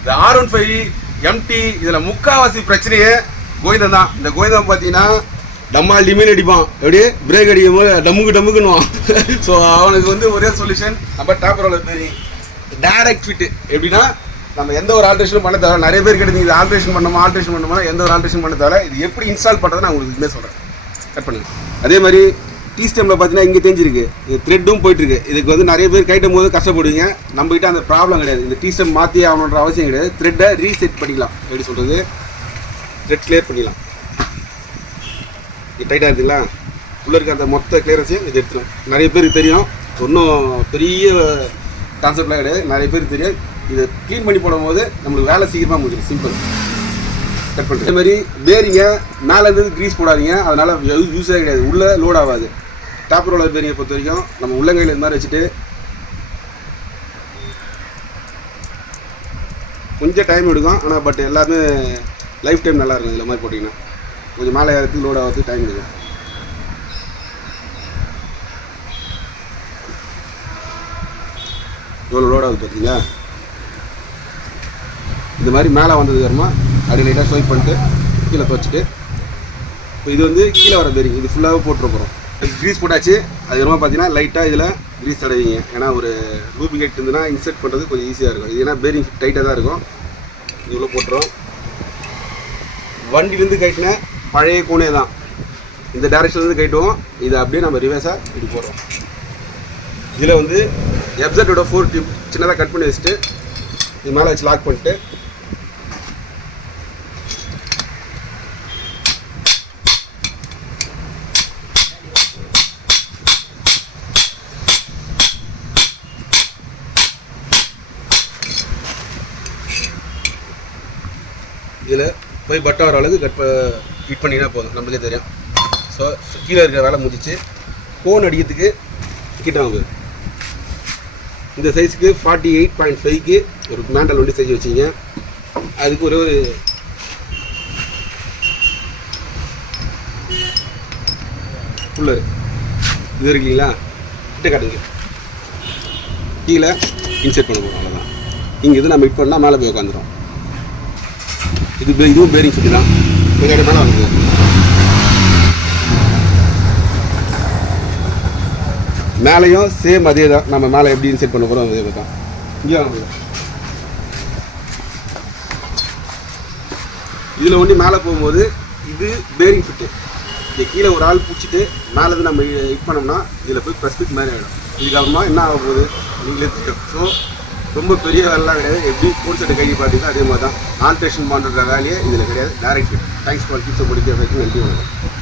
இந்த R15 MT இதில் முக்கால்வாசி பிரச்சனையே கோவிந்தன் தான். இந்த கோவிந்தன் பார்த்தீங்கன்னா டம்மா டிமீன் அடிப்பான், அப்படியே பிரேக் அடிக்கும் போது டம்முக்குன்னுவான். ஸோ அவனுக்கு வந்து ஒரே சொல்யூஷன் நம்ம top roller bearing direct fit. எப்படின்னா நம்ம எந்த ஒரு ஆல்ட்ரேஷனும் பண்ண தேவை. நிறைய பேர் கிடையாது இது ஆல்ட்ரேஷன் பண்ணுமா எந்த ஒரு ஆல்ட்ரேஷன் பண்ண தேவை. இது எப்படி இன்ஸ்டால் பண்ணுறது நான் உங்களுக்கு இதுமே சொல்கிறேன். கட் பண்ணுங்க. அதே மாதிரி டீ ஸ்டெம்மில் பார்த்தீங்கன்னா இங்கே தெரிஞ்சிருக்கு, இது த்ரெட்டும் போயிட்டுருக்கு. இதுக்கு வந்து நிறைய பேர் கைட்டும் போது கஷ்டப்படுவீங்க. நம்மகிட்ட அந்த ப்ராப்ளம் கிடையாது. இந்த டீ ஸ்டெம் மாற்றி ஆகணுன்ற அவசியம் கிடையாது. த்ரெட்டை ரீசெட் பண்ணிக்கலாம். எப்படி சொல்கிறது, த்ரெட் கிளியர் பண்ணிக்கலாம். இது டைட்டாக இருக்குங்களா, உள்ளே இருக்க அந்த மொத்த கிளியரன்ஸையும் இது எடுத்துடும். நிறைய பேருக்கு தெரியும், ஒன்றும் பெரிய கான்செப்ட்லாம் கிடையாது. நிறைய பேருக்கு தெரியும். இதை க்ளீன் பண்ணி போடும்போது நம்மளுக்கு வேலை சீக்கிரமாக முடியும். சிம்பிள். கட் பண்ணுறது. அதே மாதிரி பேரிங்க மேலேருந்து க்ரீஸ் போடாதீங்க, அதனால் யூஸே கிடையாது, உள்ளே லோட் ஆகாது. டாப் ரோலர் பேரிங்கை பொறுத்த வரைக்கும் நம்ம உள்ளங்கையில் இது மாதிரி வச்சுட்டு கொஞ்சம் டைம் எடுக்கும். ஆனால் பட் எல்லாமே லைஃப் டைம் நல்லா இருக்கும். இதில் மாதிரி போட்டிங்கன்னா கொஞ்சம் மேலே ஏறத்துக்கு லோட் ஆகிறதுக்கு டைம் எடுக்கும். எவ்வளோ லோட் ஆகுது பார்த்தீங்களா. இந்த மாதிரி மேலே வந்ததுக்கப்புறமா அப்படி லைட்டாக ஸ்வைப் பண்ணிட்டு கீழே துவச்சிட்டு, இப்போ இது வந்து கீழே வர பேரிங் இது ஃபுல்லாகவே போட்டுற போகிறோம். க்ரீஸ் போட்டாச்சு. அதுக்கப்புறமா பார்த்தீங்கன்னா லைட்டாக இதில் க்ரீஸ் தடவிங்க. ஏன்னா ஒரு டூப்ளிகேட் இருந்துன்னா இன்சர்ட் பண்ணுறது கொஞ்சம் ஈஸியாக இருக்கும். இது ஏன்னா பேரிங் டைட்டாக தான் இருக்கும். இவ்வளோ போட்டுரும். வண்டிலேருந்து கைட்டின பழைய கோனே தான், இந்த டைரெக்ஷன்லேருந்து கைட்டுவோம். இதை அப்படியே நம்ம ரிவர்ஸாக இப்படி போடுறோம். இதில் வந்து எப்செட்டோட 4 டியூப் சின்னதாக கட் பண்ணி வச்சுட்டு இது மேலே வச்சு லாக் பண்ணிட்டு இதில் போய் பட்டை வர அளவுக்கு ஃபிட் பண்ணினா போதும், நம்மளுக்கே தெரியும். ஸோ கீழே இருக்கிற வேலை முடிச்சு கோன் அடிக்கிறதுக்கு கிட்ட வாங்குது. இந்த சைஸுக்கு 48.5க்கு ஒரு மேண்டல் வண்டி செஞ்சு வச்சிங்க. அதுக்கு ஒரு ஃபுல்லர் இது இருக்குங்களா, கிட்ட காட்டுங்க. கீழே இன்செர்ட் பண்ண போகிறோம், அவ்வளோதான். இங்கே இது நம்ம இப்போ பண்ணால் மேலே போய் உட்காந்துரும். இதுவும் பேரிங் ஃபிட்டு தான். கொஞ்சம் மேலே வாங்குது. மேலேயும் சேம் அதே தான். நம்ம மேலே எப்படி இன்செர்ட் பண்ண போகிறோம் அதே தான். இங்கே வாங்குது. இதில் ஒண்டி மேலே போகும்போது இது பேரிங் ஃபிட்டு. இங்கே கீழே ஒரு ஆள் பிடிச்சிட்டு மேலேருந்து நம்ம ஹிட் பண்ணோம்னா இதில் போய் ப்ரெஸ் ஃபிட் மாதிரி ஆகிடும். இதுக்கப்புறமா என்ன ஆக போகுது நீங்களே தெரியும். ஸோ ரொம்ப பெரிய வேலைலாம் கிடையாது. எப்படி கோட் செட்டை கை பார்த்தீங்கன்னா அதே மாதிரி தான். ஆல்ட்ரேஷன் பண்ணுற வேலையே இதில் கிடையாது. Direct fit. Thanks for keep supporting. நன்றி, வணக்கம்.